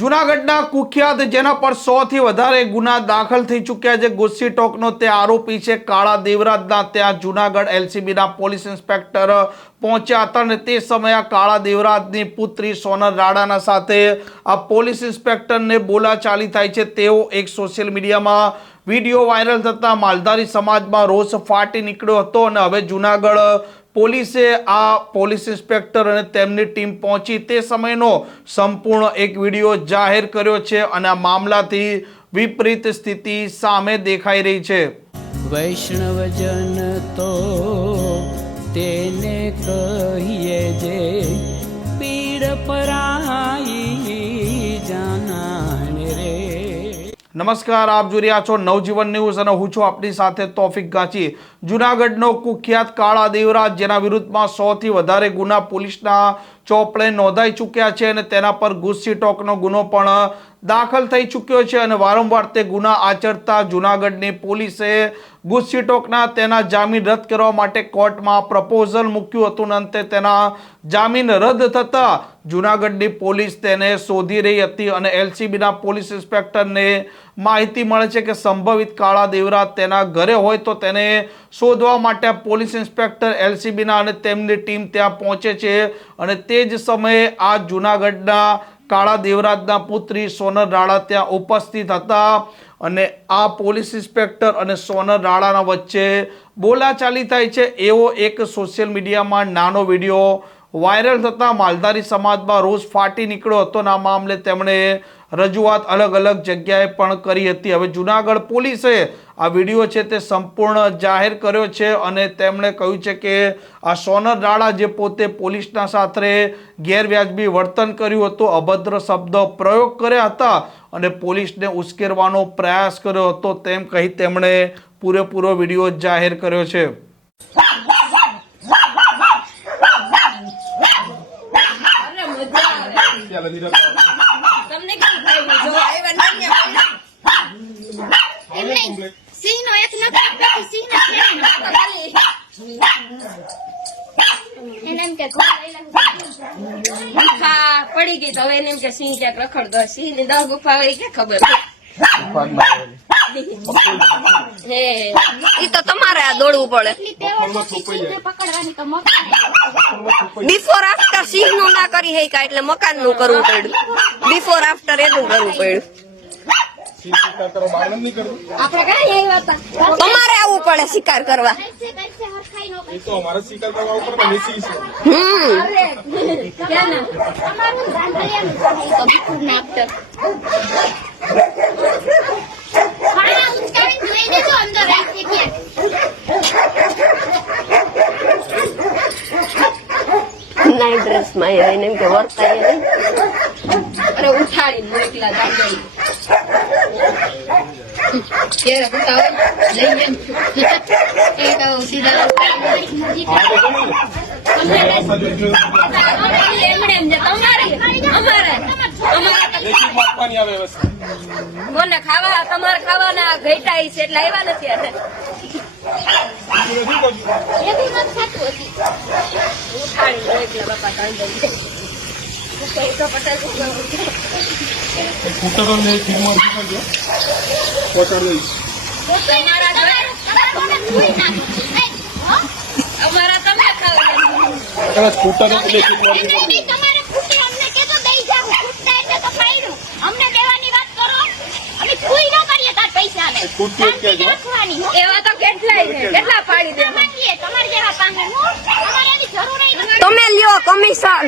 જૂનાગઢના કુખ્યાત જેના પર 100 થી વધારે ગુના દાખલ થઈ ચૂક્યા છે ગુસ્સી ટોકનો તે આરોપી છે કાળા દેવરાજના ત્યાં જૂનાગઢ એલસીબીના પોલીસ ઇન્સ્પેક્ટર પહોંચ્યા હતા અને તે સમયે આ કાળા દેવરાજની પુત્રી સોનલ રાણાના સાથે આ પોલીસ ઇન્સ્પેક્ટરને બોલાચાલી થાય છે તેવો એક સોશિયલ મીડિયામાં વિડીયો વાયરલ થતા માલધારી સમાજમાં રોષ ફાટી નીકળ્યો હતો અને હવે જૂનાગઢ પોલીસે આ પોલીસ ઇન્સ્પેક્ટર અને તેમની ટીમ પહોંચી તે સમયનો સંપૂર્ણ એક વિડીયો જાહેર કર્યો છે અને આ મામલાથી વિપરીત સ્થિતિ સામે દેખાઈ રહી છે। વૈષ્ણવજન તો તેને કહીએ જે પીડ પરાઈ જાનાને રે। નમસ્કાર, આપ જોઈ રહ્યા છો નવજીવન ન્યૂઝ અને હું છું આપની સાથે તોફિક ગાંચી। જૂનાગઢનો કુખ્યાત કાળા દેવરાજ જેના વિરુદ્ધમાં 100 થી વધારે ગુના પોલીસના ચોપડે નોંધાઈ ચૂક્યા છે અને તેના પર ગુસ્સી ટોકનો ગુનો પણ દાખલ થઈ ચૂક્યો છે અને વારંવાર તે ગુના આચરતા જૂનાગઢની પોલીસે ગુસ્સી ટોકના તેના જામીન રદ કરવા માટે કોર્ટમાં પ્રપોઝલ મૂક્યું હતું અને અંતે તેના જામીન રદ થતા જૂનાગઢની પોલીસ તેને શોધી રહી હતી અને એલસીબીના પોલીસ ઇન્સ્પેક્ટરને માહિતી મળે છે કે સંભવિત કાળા દેવરાજ તેના ઘરે હોય તો તેને શોધવા માટે પોલીસ ઇન્સ્પેક્ટર એલસીબીના અને તેમની ટીમ ત્યાં પહોંચે છે અને તે જ સમયે આ જૂનાગઢના કાળા દેવરાજના પુત્રી સોનલ રાણા ત્યાં ઉપસ્થિત હતા અને આ પોલીસ ઇન્સ્પેક્ટર અને સોનલ રાણાના વચ્ચે બોલાચાલી થાય છે એવો એક સોશિયલ મીડિયામાં નાનો વિડીયો વાયરલ થતા માલધારી સમાજમાં રોષ ફાટી નીકળ્યો હતો અને આ મામલે તેમણે રજૂઆત અલગ અલગ જગ્યાએ પણ કરી હતી। હવે જૂનાગઢ પોલીસે આ વિડીયો છે તે સંપૂર્ણ જાહેર કર્યો છે અને તેમણે કહ્યું છે કે આ સોનલ રાણા જે પોતે પોલીસના સાથે ગેરવ્યાજબી વર્તન કર્યું હતું, અભદ્ર શબ્દ પ્રયોગ કર્યા હતા અને પોલીસને ઉશ્કેરવાનો પ્રયાસ કર્યો હતો તેમ કહી તેમણે પૂરેપૂરો વિડીયો જાહેર કર્યો છે। તમને કેમ થાય જો આવ્યા નહીં સિંહ નો એક ન કાપે સિંહ ના એને કે ગુફા પડી ગઈ તો એને કે સિંહ ક્યાંક રખડતો સિંહ ની 10 ગુફા હોય કે ખબર હે ઈ તો તમારે આ દોડવું પડે બિફોર આફ્ટર સિંહ નું ના કરી હે કા એટલે મકાન નું કરવું પડ્યું બિફોર આફ્ટર એનું કરવું પડ્યું આપણે કઈ આવ્યા હતા તમારે આવવું પડે શિકાર કરવા એ તો અમારે શિકાર કરવા ઉપર તો નીચી છે અરે ક્યાં ના અમારું ગાંધરિયાનું તો બિફોર ના આફ્ટર ખાના ઉતારી જોઈ દેજો અંદર રાખી કે નાઈટ ડ્રેસ માં એને કે વર્તાય અરે ઉઠાડી મોકલા દાંડી કે બતાવો લઈને એ તો સીધા બોલે ખાવા તમારે ખાવાના ઘેટાઈ છે એટલે આવ્યા નથી આજે અમારા તમે એવા તો કેટલા પાડી દે તમે લ્યો કમિશન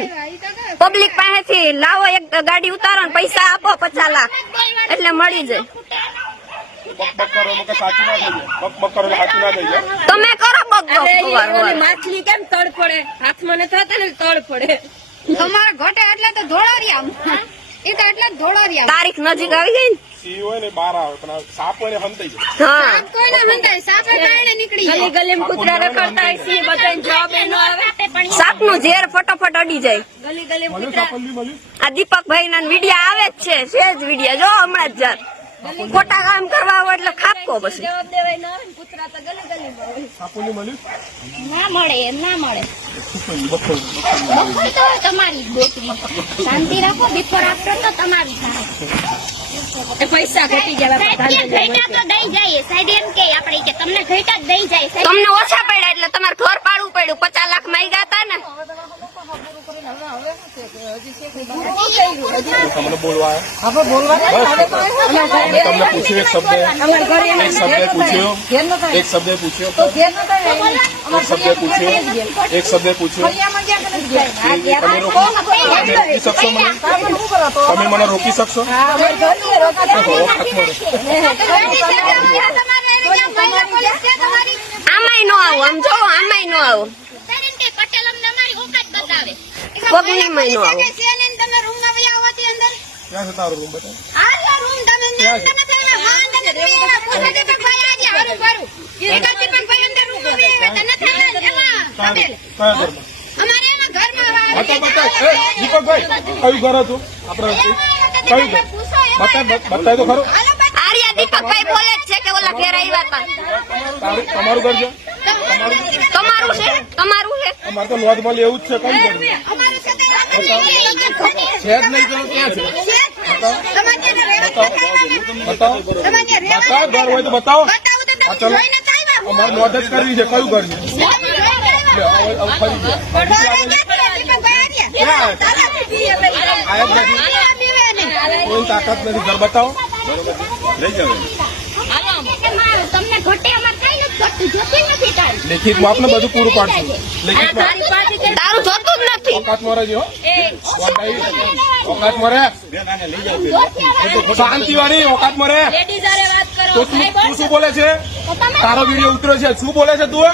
પબ્લિક પાસેથી લાવો એક ગાડી ઉતારો ને પૈસા આપો 50 લાખ એટલે મળી જાય તમે કરો માછલી કેમ તળ પડે હાથમાં ને થતા ને તળ પડે તમારા ઘટે એટલે તો ધોળારિયા એ તો એટલે ધોળારિયા તારીખ નજીક આવી ગઈ ને સી હોય ને બહાર આવે પણ સાપ હોય ને હંતાઈ જાય હા સાપ કોઈને હંતાય સાપ કારણે નીકળી જાય ગલી ગલીમાં કૂતરા રખડતા હોય સી બધાને જવાબ ન આવે સાપનું ઝેર ફટાફટ અડી જાય ગલી ગલીમાં કૂતરા આ દીપકભાઈ ના વિડિયા આવે જ છે સેજ વિડિયા જો હમણાં જ જાત ખોટા કામ કરવા હોય એટલે ખાપકો પછી જવાબ દેવાય ન આવે કૂતરા તો ગલી ગલીમાં હોય સાપોને મળ્યું ના મળે ના મળે બખોલ તો તમારી ગોતરી શાંતિ રાખો બિફોર આફ્ટર તો તમારી એ પૈસા ઘટી ગયા ઘટ્યા તો દઈ જાય સાહેબ એમ કે આપણે કે તમને ઘટ્યા જ દઈ જાય સાહેબ તમને ઓછા પડ્યા એટલે તમારે ઘર પાડવું પડ્યું 50 લાખ માંગ્યા હતા ને તમને બોલવા તમને પૂછ્યું એક શબ્દ પૂછ્યો એક શબ્દ પૂછ્યો તમે રોકી શકશો તમે મને રોકી શકશો આમાંય નો આવું આમ જો આમાંય નો આવું પટેલ અમને અમારી ઓકાત બતાવે પગનીમાંય નો આવું તમે રૂમ માં વયા આવતી અંદર ક્યાં છે તારો રૂમ બતાવ આ રૂમ તમે ક્યાં છે? કયા ઘરમાં બતાવ દીપકભાઈ કયું ઘર હતું આપણે કયું ઘર બતાય તો ખરું આર્યા દીપકભાઈ બોલે જ છે કે ઓલા ઘેર આવ્યા હતા તમારું ઘર છે તમારું છે અમારે તો લોજમાં એવું જ છે કયું ઘર છે જ નહીં તો ક્યાં છે બતાવો ઘર હોય તો બતાવો હા ચલો અમારે નોંધ જ કરવી છે કયું ઘર છે કોઈ તાકાત નથી ઘર બતાવો લઈ જાવ તમને ઘટે અમાર કઈ નથી ઘટતું જોતી નથી તાર લેખિતમાં આપને બધું પૂરું પાડશું લેખિતમાં તારું જોતું જ નથી ઓકાતમાં રહેજો ઓકાતમાં રહે શાંતિ વાળી ઓકાતમાં રહે તો તું શું બોલે છે તારો વિડીયો ઉતર્યો છે શું બોલે છે તું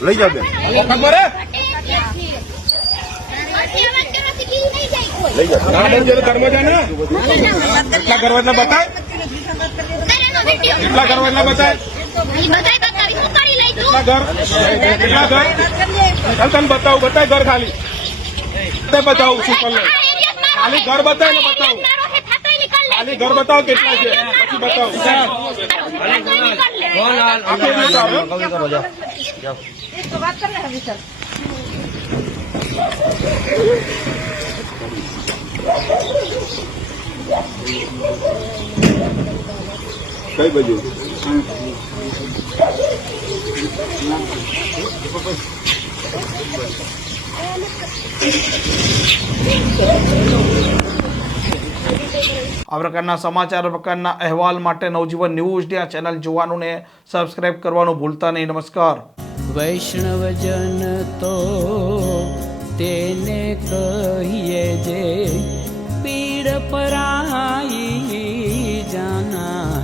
લઈ જાવ ઓકાતમાં રહે લઈ જાવ ઘરમાં જા ને કેટલા ઘર એટલે બતાય કેટલા ઘર એટલે બતાય કેટલા ઘર ચાલ તને બતાવું બતાય ઘર ખાલી બતાવું શું કર ખાલી ઘર બતાય ને બતાવું ખાલી ઘર બતાવો કેટલા છે પછી બતાવું કઈ બાજુ આ પ્રકારના સમાચાર આ પ્રકારના અહેવાલ માટે નવજીવન ન્યૂઝની આ ચેનલ જોવાનું ને સબસ્ક્રાઇબ કરવાનું ભૂલતા નહીં. નમસ્કાર. વૈષ્ણવજન તો તેને કહીએ જે પીડ પરાઈ જાના.